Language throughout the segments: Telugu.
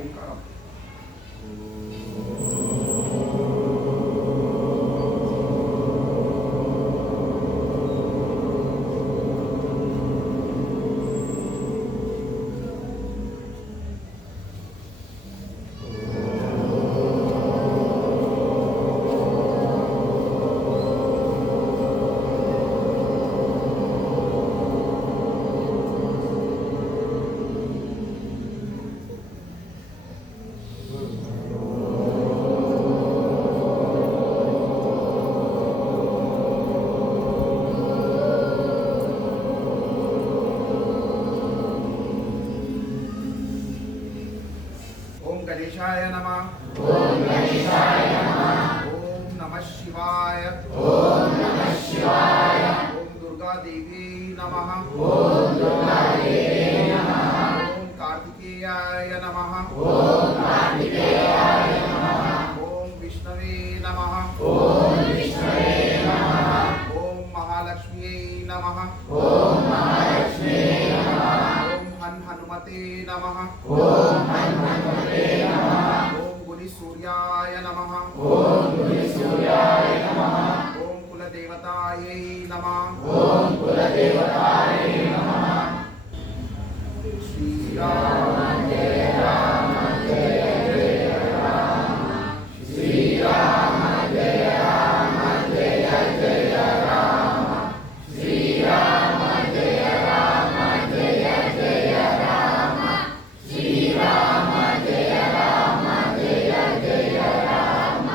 ఓంకారం. गणेशाय नमः. ओम गणेशाय नमः. ओम नमः शिवाय. ओम नमः शिवाय. ओम दुर्गा देवी नमः. ओम दुर्गा देवी नमः. ओम कार्तिकेयाय नमः. ओम कार्तिकेयाय नमः. ओम विष्णवे नमः. ओम विष्णवे नमः. ओम महालक्ष्म्यै नमः. ओम महालक्ष्मी नमः. ओम हनुमते नमः. ओम हनुमते नमः. ओम गुणिसूर्याय नमः. ओम गुणिसूर्याय नमः. ओम कुलदेवतायै नमः. ओम कुलदेवताय नमः. श्री राम जय राम जय जय राम. श्री राम जय राम जय जय राम. श्री राम जय राम जय जय राम. श्री राम जय राम जय जय राम.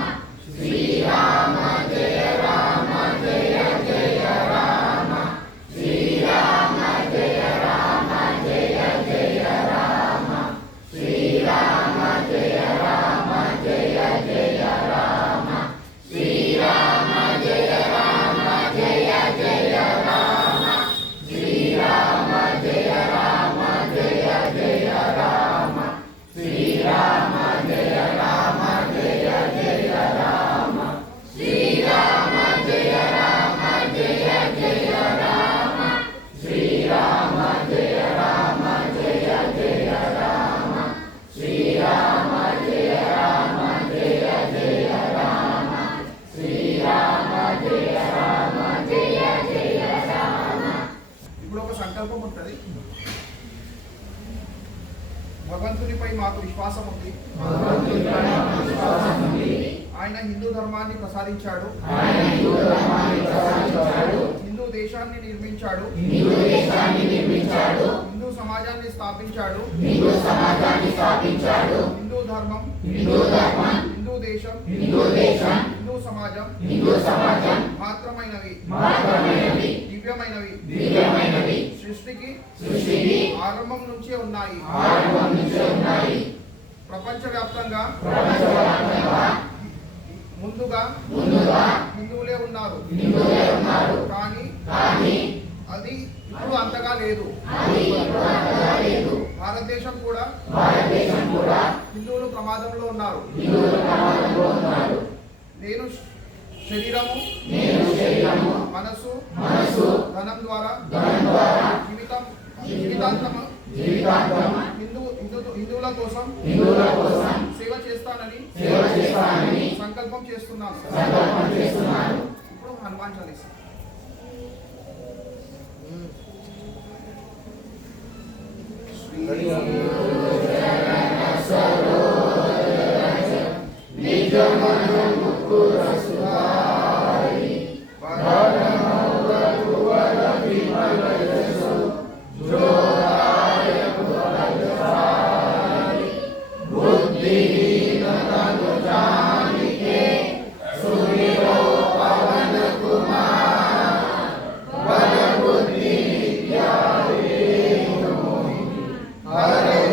श्री राम जय राम जय जय राम. श्री राम जय राम जय जय राम. श्री राम जय राम जय जय राम. श्री राम जय राम जय जय राम. श्री राम जय राम जय जय राम. श्री राम जय राम जय जय राम. श्री राम जय राम जय जय राम. श्री राम जय राम जय जय राम. श्री राम जय राम जय जय राम. श्री राम जय राम जय जय राम. ఇప్పుడు ఒక సంకల్పం ఉంటుంది. భగవంతునిపై మాకు విశ్వాసం ఉంది. భగవంతునిపై మాకు విశ్వాసం ఉంది. ఆయన హిందూ ధర్మాన్ని ప్రసాదించాడు. ఆయన హిందూ ధర్మాన్ని ప్రసాదించాడు. హిందూ దేశాన్ని నిర్మించాడు. హిందూ దేశాన్ని నిర్మించాడు. హిందూ సమాజాన్ని స్థాపించాడు. హిందూ సమాజాన్ని స్థాపించాడు. హిందూ ధర్మం, హిందూ ధర్మం, హిందూ దేశం, హిందూ దేశం, హిందూ సమాజం హిందూ సమాజం మాత్రమైనవి, మాత్రమైనవి, దివ్యమైనవి, దివ్యమైనవి, సృష్టికి సృష్టికి ఆరంభం నుంచే ఉన్నాయి. ఆరంభం నుంచే ఉన్నాయి. ప్రపంచవ్యాప్తంగా ప్రపంచవ్యాప్తంగా ముందుగా హిందువులే ఉన్నారు. హిందువులే ఉన్నారు. కానీ అది ఇప్పుడు అంతగా లేదు. భారతదేశం కూడా హిందువులు ప్రమాదంలో ఉన్నారు. నేను శరీరము, మనసు, ధనం ద్వారా జీవితాంతము హిందువుల కోసం సేవ చేస్తానని సంకల్పం చేస్తున్నాను. ఇప్పుడు హనుమాన్ చాలీసా. हरे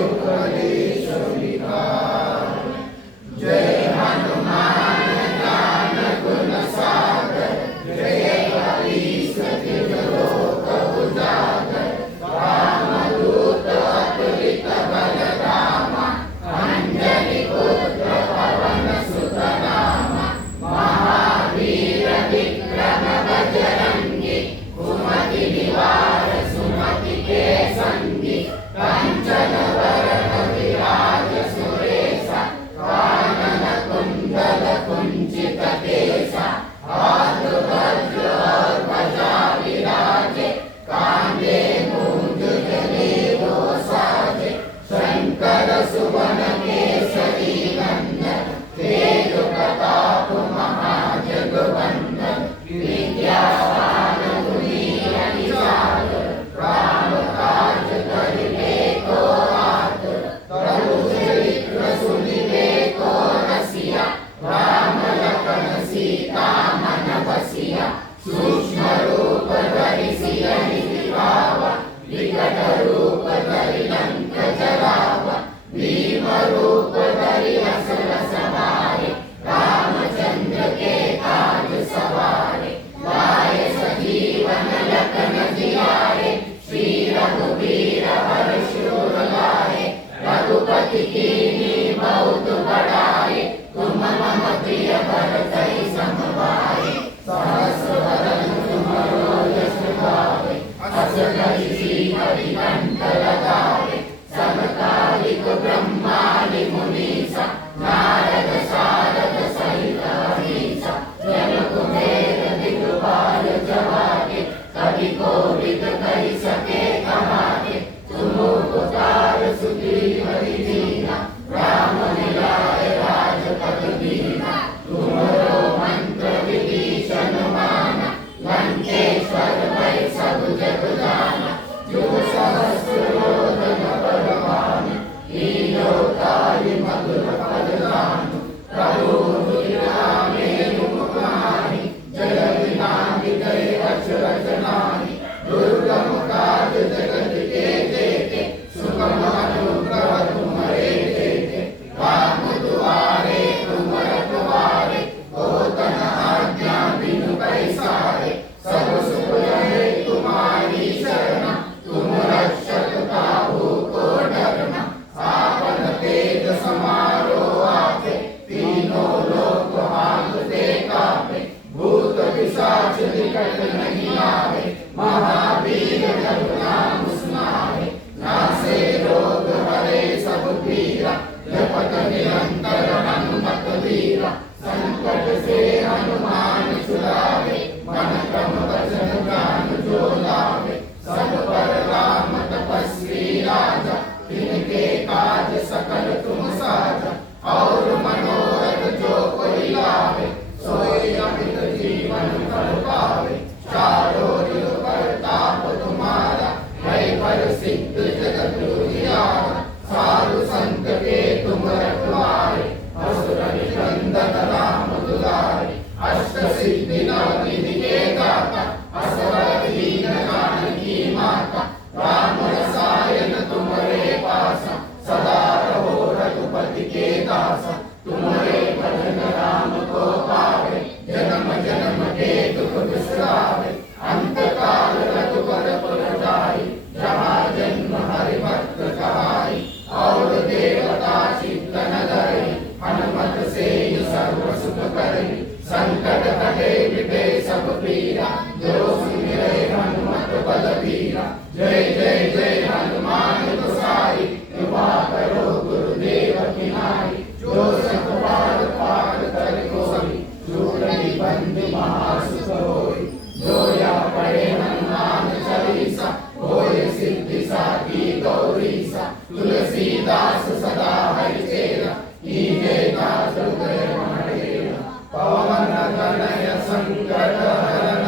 शंकर सुवन केसरी नंदन तेज प्रताप महाजगवंदन विद्यावान गुणी अतिचातुर राम काज करिबे को आतुर तरु चरित्र सुनिबे को रसिया राम लखन सीता मन बसिया सूक्ष्म रूप धरि सियहि दिखावा विकट रूप धरि लंक जरावा भीम रूप धरि असुर संहारे रामचंद्र के काज सवारे लाए सजीवन लखन जियाए श्री रघुवीर हर्ष उर लाए रघुपति कीन्ही बहुत बड़ाई तुम मम प्रिय भरतहि समभाई सहस्र वदन तुम्हरो यश गावे अस कहि श्रीहरि कंठ लगावे समकालिक ब्रह्मादि मुनीसा नारद सारद सहित अहीसा जन कुबेर दिगपाल जवागे कवि कोविद कहि सके कहागे तुम उपकार सुग्रीव हरि दीना राम मिलाए राजपद दीना तुम्हरो मंत्र विभीषण माना लंकेश्वर भय सब जग जाना जो सहस्र योजन बलवान लीलो ताहि मधुर फल दान प्रभु मुद्रिका मेरु मुखानि जय विनानि गए अचरज नाहि दुर्गम काज जगत के जेते सुगम अनुग्रह तुम्हारे जेते राम दुआरे तुम रखवारे होतन आज्ञा बिनु पैसारे सब सुख रहे तुम्हारी शरण तुम रक्षक काहू को डरना आपन तेज समारो आके तीनों लोक हांकते कापे भूत पिशाच निकट नहीं आवे महावीर जब नाम सुनावे नासे रोग हरे सब पीरा जपत निरंतर हनुमत वीरा संकट से हनुमान छुड़ावे मन क्रम वचन ज्ञान जो लावे सब पर राम तपस्वी राजा तिनके काज सकल तुम साजा और मनोरथ जो कोई लावे सोई अमित जीवन फल पावे चारों युग प्रताप तुम्हारा है पर सिद्ध जगत उजियारा साधु संत के तुम रखवारे असुर निकंदन राम दुलारे अष्ट सिद्धि नव निधि के दाता असवर दीन जानकी माता राम रसायन तुम्हारे पासा सदा रहो रघुपति के दासा तुम्हारे भजन राम को पावे जन्म जन्म के दुख बिसरावे अंत काल रघुवर पुर जाई जहाँ जन्म हरि भक्त कहाई और देवता चित्तन धरे हनुमत से सर्व सुख करे संकट कटे मिटे सब पीरा जो सुमिरे हनुमत बलबीरा जय जय जय हनुमान गोसाई कृपा करो गुरुदेव की नाई जो सत पार पार कर कोई जोड़ि बंधु महासुख होई जो या पढ़े हनुमान चालीसा होय सिद्धि साखी गौरीसा तुलसीदास सदा हरि चेरा कीजे दास हृदय मणेरा पवन तनय संकट हरण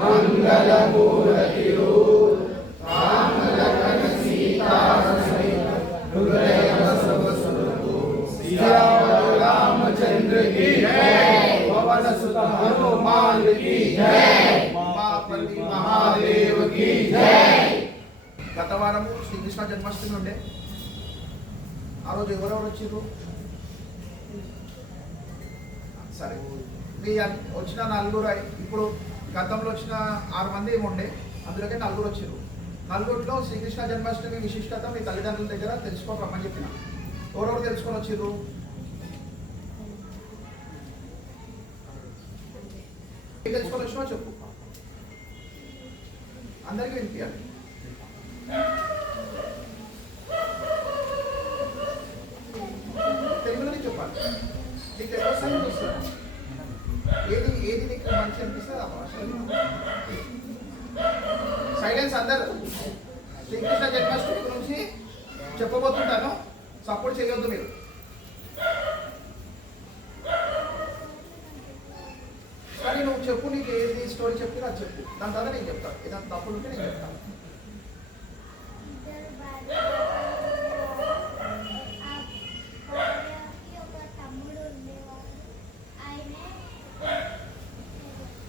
मंगल मूर्ति रूप राम लखन सीता सहित हृदय सब सुरभूप सियावर रामचंद्र की जय पवन सुत हनुमान की जय उमापति महादेव की जय గత వారము శ్రీకృష్ణ జన్మాష్టమి ఉండే ఆ రోజు ఎవరెవరు వచ్చారు సరే మీ వచ్చిన నలుగురు ఇప్పుడు గతంలో వచ్చిన 6 మంది ఉండే అందులోకే నలుగురు వచ్చారు నలుగురిలో శ్రీకృష్ణ జన్మాష్టమి విశిష్టత మీ తల్లిదండ్రుల దగ్గర తెలుసుకోకమని చెప్పిన ఎవరెవరు తెలుసుకొని వచ్చారు తెలుసుకొని వచ్చినా చెప్పు అందరికీ వినిపించాలి తెలుగులోనే చెప్పాలి నీకు ఎవరు వస్తుంది ఏది ఏది నీకు మంచి అనిపిస్తుంది ఆ భాష సైలెన్స్ అందరు శ్రీకృష్ణ జన్మాష్టమి గురించి చెప్పబోతుంటాను సపోర్ట్ చేయొద్దు మీరు. కానీ నువ్వు చెప్పు, నీకు ఏది స్టోరీ చెప్పి నాకు చెప్పు, దాని తర్వాత నేను చెప్తాను. ఏదైనా తప్పులు ఉంటే నేను చెప్తాను.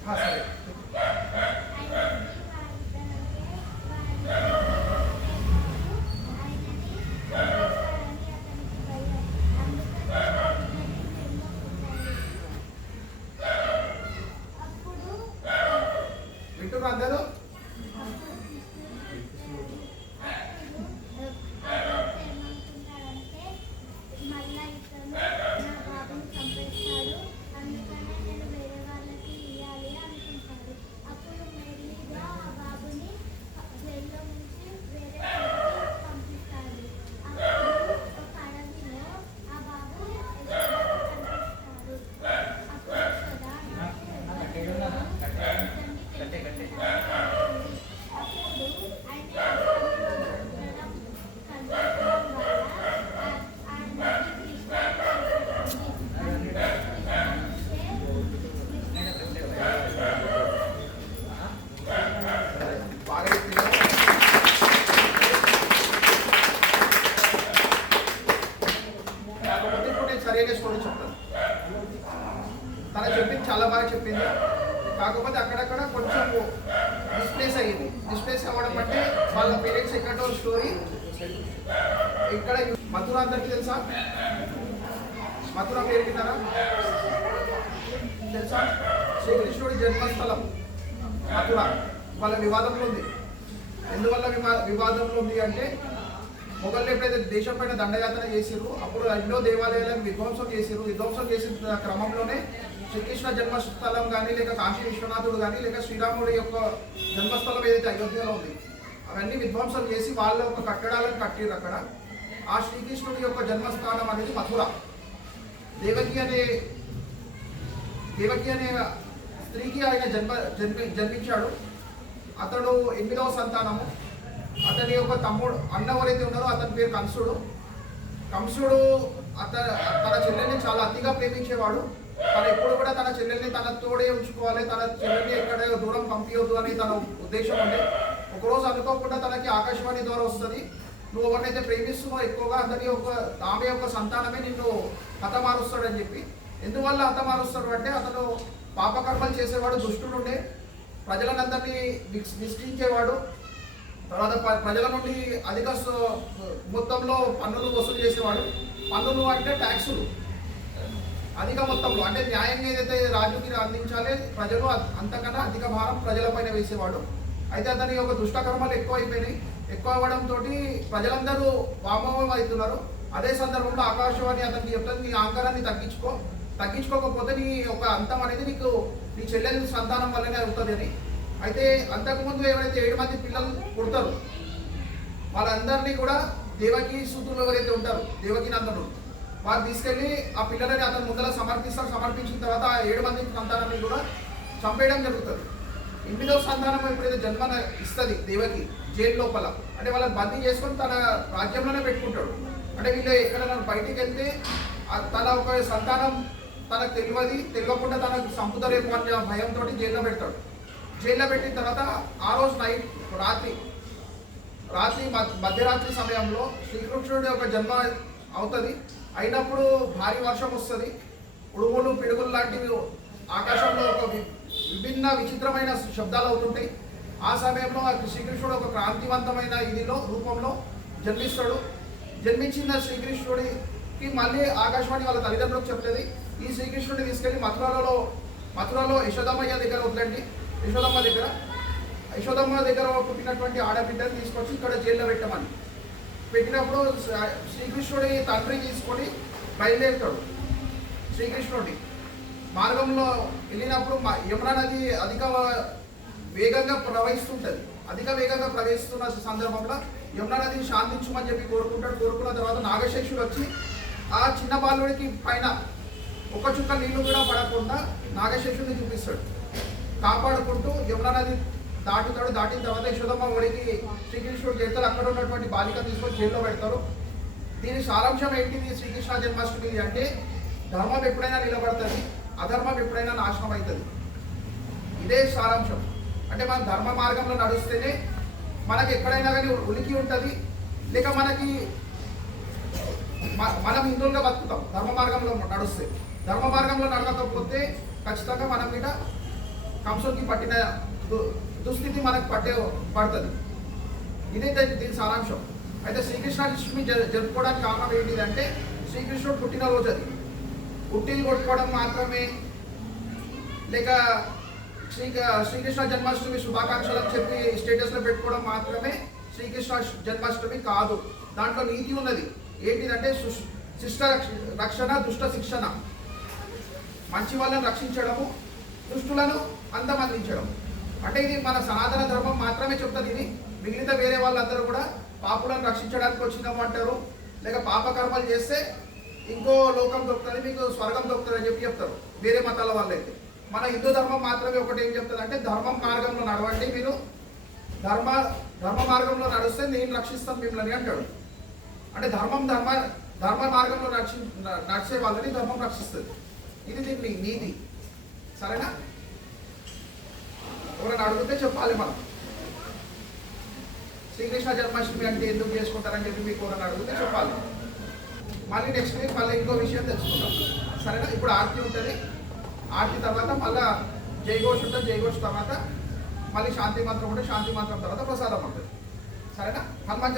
సరే వింటున్నా అందరూ? సరైన స్టోరీ చెప్తాను. తను చెప్పింది చాలా బాగా చెప్పింది. కాకపోతే అక్కడక్కడ కొంచెం డిస్ప్లేస్ అయ్యింది. డిస్ప్లేస్ అవ్వడం అంటే వాళ్ళ పేరెంట్స్ ఎక్కడో స్టోరీ. ఇక్కడ మథుర అందరికీ తెలుసా? మథుర పేరు విన్నారా? తెలుసా? శ్రీకృష్ణుడి జన్మస్థలం మథుర వాళ్ళ వివాదంలో ఉంది. ఎందువల్ల వివాదంలో ఉంది అంటే, మొఘళ్ళు ఎప్పుడైతే దేశం పైన దండయాత్ర చేసిరు అప్పుడు ఎన్నో దేవాలయాలను విధ్వంసం చేసిరు. విధ్వంసం చేసిన క్రమంలోనే శ్రీకృష్ణ జన్మస్థలం కానీ, లేక కాశీ విశ్వనాథుడు కానీ, లేక శ్రీరాముడి యొక్క జన్మస్థలం ఏదైతే అయోధ్యలో ఉంది అవన్నీ విధ్వంసం చేసి వాళ్ళ యొక్క కట్టడాలను కట్టిరు అక్కడ. ఆ శ్రీకృష్ణుడి యొక్క జన్మస్థానం అనేది మథుర. దేవకి అనే స్త్రీకి ఆయన జన్మించాడు. అతడు 8వ సంతానము. అతని యొక్క తమ్ముడు అన్న ఎవరైతే ఉన్నారో అతని పేరు కంసుడు. కంసుడు తన చెల్లెల్ని చాలా అతిగా ప్రేమించేవాడు. తను ఎప్పుడు కూడా తన చెల్లెల్ని తన తోడే ఉంచుకోవాలి, తన చెల్లెల్ని ఎక్కడ దూరం పంపించొద్దు అని తన ఉద్దేశం ఉండే. ఒకరోజు అనుకోకుండా తనకి ఆకాశవాణి ద్వారా వస్తుంది, నువ్వు ఎవరినైతే ప్రేమిస్తున్నావు ఎక్కువగా అతని ఆమె యొక్క సంతానమే నిన్ను హతమారుస్తాడని చెప్పి. ఎందువల్ల హతమారుస్తాడు అంటే, అతను పాపకర్మలు చేసేవాడు, దుష్టుడుండే, ప్రజలనందరినీ విశ్లించేవాడు. తర్వాత ప్రజల నుండి అధిక మొత్తంలో పన్నులు వసూలు చేసేవాడు. పన్నులు అంటే ట్యాక్సులు అధిక మొత్తంలో, అంటే న్యాయంగా ఏదైతే రాజుకి అందించాలి ప్రజలు అంతకన్నా అధిక భారం ప్రజలపైన వేసేవాడు. అయితే అతని యొక్క దుష్టకర్మలు ఎక్కువ అయిపోయినాయి. ఎక్కువ అవ్వడంతో ప్రజలందరూ వామోహం అవుతున్నారు. అదే సందర్భంలో ఆకాశవాణి అతనికి చెప్తుంది, నీ అహంకారాన్ని తగ్గించుకోకపోతే నీ ఒక అంతం అనేది నీకు నీ చెల్లెల సంతానం వల్లనే అవుతుంది అని. అయితే అంతకుముందు ఎవరైతే 7 మంది పిల్లలు పుడతారు వాళ్ళందరినీ కూడా దేవకి సూతులు ఎవరైతే ఉంటారు, దేవకి నందనుడు, వారు తీసుకెళ్ళి ఆ పిల్లలని అతని ముందర సమర్పించిన తర్వాత ఆ 7 మంది సంతానాన్ని కూడా చంపేయడం జరుగుతుంది. 8వ సంతానం ఎప్పుడైతే జన్మ ఇస్తుంది దేవకి జైలు లోపల, అంటే వాళ్ళని బందీ చేసుకొని తన రాజ్యంలోనే పెట్టుకుంటాడు. అంటే వీళ్ళు ఎక్కడైనా బయటికి వెళ్తే తన ఒక సంతానం తనకు తెలియకుండా తనకు చంపుతారేమో అనే భయంతో జైల్లో పెడతాడు. జైల్లో పెట్టిన తర్వాత ఆ రోజు రాత్రి మధ్యరాత్రి సమయంలో శ్రీకృష్ణుడి యొక్క జన్మ అవుతుంది. అయినప్పుడు భారీ వర్షం వస్తుంది, ఉడుగులు పిడుగులు లాంటివి ఆకాశంలో ఒక విభిన్న విచిత్రమైన శబ్దాలు అవుతుంటాయి. ఆ సమయంలో శ్రీకృష్ణుడు ఒక క్రాంతివంతమైన రూపంలో జన్మిస్తాడు. జన్మించిన శ్రీకృష్ణుడికి మళ్ళీ ఆకాశవాణి వాళ్ళ తల్లిదండ్రులకు చెప్తుంది, ఈ శ్రీకృష్ణుడిని తీసుకెళ్ళి మథురలో యశోదమ్మయ్య దగ్గర వద్దండి. యశోదమ్మ దగ్గర పుట్టినటువంటి ఆడబిడ్డని తీసుకొచ్చి ఇక్కడ జైల్లో పెట్టమని పెట్టినప్పుడు శ్రీకృష్ణుడి తండ్రి తీసుకొని బయలుదేరుతాడు. శ్రీకృష్ణుడి మార్గంలో వెళ్ళినప్పుడు యమునా నది అధిక వేగంగా ప్రవహిస్తున్న సందర్భంలో యమునా నదిని శాంతించమని చెప్పి కోరుకుంటాడు. కోరుకున్న తర్వాత నాగశేషుడు వచ్చి ఆ చిన్న బాలుడికి పైన ఒక చుక్క నీళ్లు కూడా పడకుండా నాగశేషుడిని చూపిస్తాడు. కాపాడుకుంటూ యమునా నది దాటుతాడు. దాటిన తర్వాత యశోదమ్మ ఒడికి శ్రీకృష్ణుడు చేస్తారు. అక్కడ ఉన్నటువంటి బాలిక తీసుకొని జైల్లో పెడతారు. దీని సారాంశం ఏంటిది శ్రీకృష్ణ జన్మాష్టమి అంటే ధర్మం ఎప్పుడైనా నిలబడుతుంది, అధర్మం ఎప్పుడైనా నాశనం అవుతుంది. ఇదే సారాంశం. అంటే మనం ధర్మ మార్గంలో నడుస్తేనే మనకి ఎక్కడైనా కానీ ఉనికి ఉంటుంది, లేక మనకి మనం హిందువులుగా బతుకుతాం ధర్మ మార్గంలో నడుస్తే. ధర్మ మార్గంలో నడవకపోతే ఖచ్చితంగా మన మీద కంసుకి పట్టిన దుస్థితి మనకు పడుతుంది. ఇదే దీని సారాంశం. అయితే శ్రీకృష్ణాష్టమి జరుపుకోవడానికి కారణం ఏంటిదంటే శ్రీకృష్ణుడు పుట్టినరోజు అది. పుట్టిలు కొట్టుకోవడం మాత్రమే, లేక శ్రీకృష్ణ జన్మాష్టమి శుభాకాంక్షలు అని చెప్పి స్టేటస్లో పెట్టుకోవడం మాత్రమే శ్రీకృష్ణ జన్మాష్టమి కాదు. దాంట్లో నీతి ఉన్నది. ఏంటిదంటే శిష్ట రక్షణ, దుష్ట శిక్షణ. మంచి వాళ్ళని రక్షించడము, దుష్టులను అంతమందించడం. అంటే ఇది మన సనాతన ధర్మం మాత్రమే చెప్తుంది. ఇది మిగిలిన వేరే వాళ్ళందరూ కూడా పాపులను రక్షించడానికి వచ్చినాము అంటారు, లేక పాపకర్మలు చేస్తే ఇంకో లోకం దొరుకుతుంది, మీకు స్వర్గం దొరుకుతుంది అని చెప్పి చెప్తారు వేరే మతాల వాళ్ళైతే. మన హిందూ ధర్మం మాత్రమే ఒకటి ఏం చెప్తుంది అంటే ధర్మం మార్గంలో నడవండి, మీరు ధర్మ మార్గంలో నడిస్తే నేను రక్షిస్తాను మిమ్మల్ని అంటాడు. అంటే ధర్మ మార్గంలో నడిచే వాళ్ళని ధర్మం రక్షిస్తుంది. ఇది దీన్ని నీతి. సరేనా? ఎవరైనా అడిగితే చెప్పాలి మనం శ్రీకృష్ణ జన్మాష్టమి అంటే ఎందుకు చేసుకుంటారని చెప్పి మీకు ఎవరైనా అడిగితే చెప్పాలి. మళ్ళీ నెక్స్ట్ వీక్ మళ్ళీ ఇంకో విషయం తెలుసుకుంటాం. సరేనా? ఇప్పుడు ఆరతి ఉంటుంది. ఆరతి తర్వాత మళ్ళీ జయఘోష్ ఉంటుంది. జయఘోష్ తర్వాత మళ్ళీ శాంతి మంత్రం ఉంటుంది. శాంతి మంత్రం తర్వాత ప్రసాదం ఉంటుంది. సరేనా? హనుమాన్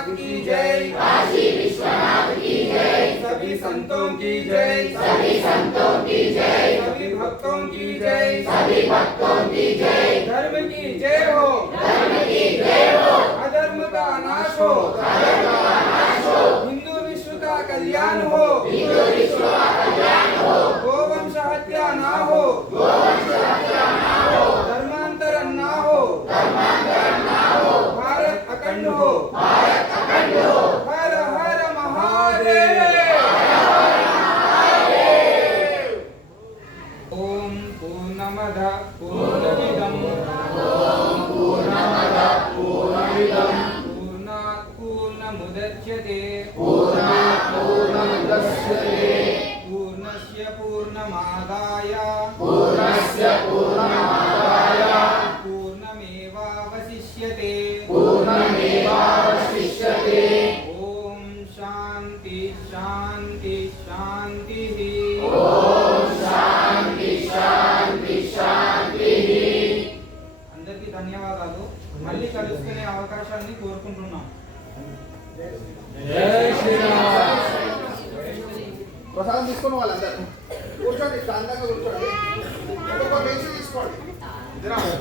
विश्वनाथ की जय, काशी विश्वनाथ की जय, सभी संतों की जय, सभी संतों की जय, सभी भक्तों की जय, सभी भक्तों की जय, धर्म की जय हो, धर्म की जय हो, अधर्म का नाश हो, अधर्म का नाश हो, हिंदू विश्व का कल्याण हो, हिंदू विश्व का कल्याण हो, गोवंश हत्या ना हो, गोवंश हत्या ना हो, धर्मांतरण ना हो, धर्मांतरण ना हो, भारत अखंड हो, भारत अखंड हो, हर हर महादेव, हर हर महादेव। ओम पूर्णमदः पूर्णमिदं पूर्णात् पूर्णमुदच्यते पूर्णस्य पूर्णमादाय पूर्णमेवावशिष्यते ओम शांति शांति शांतिः అందరికీ ధన్యవాదాలు. మళ్ళీ కలుసుకునే అవకాశాన్ని కోరుకుంటున్నాం. ప్రసాదం తీసుకుని వాళ్ళందరూ కూర్చోండి, శాంతంగా కూర్చోండి. ఒక్కొక్క కేజీ తీసుకోండి. Gracias.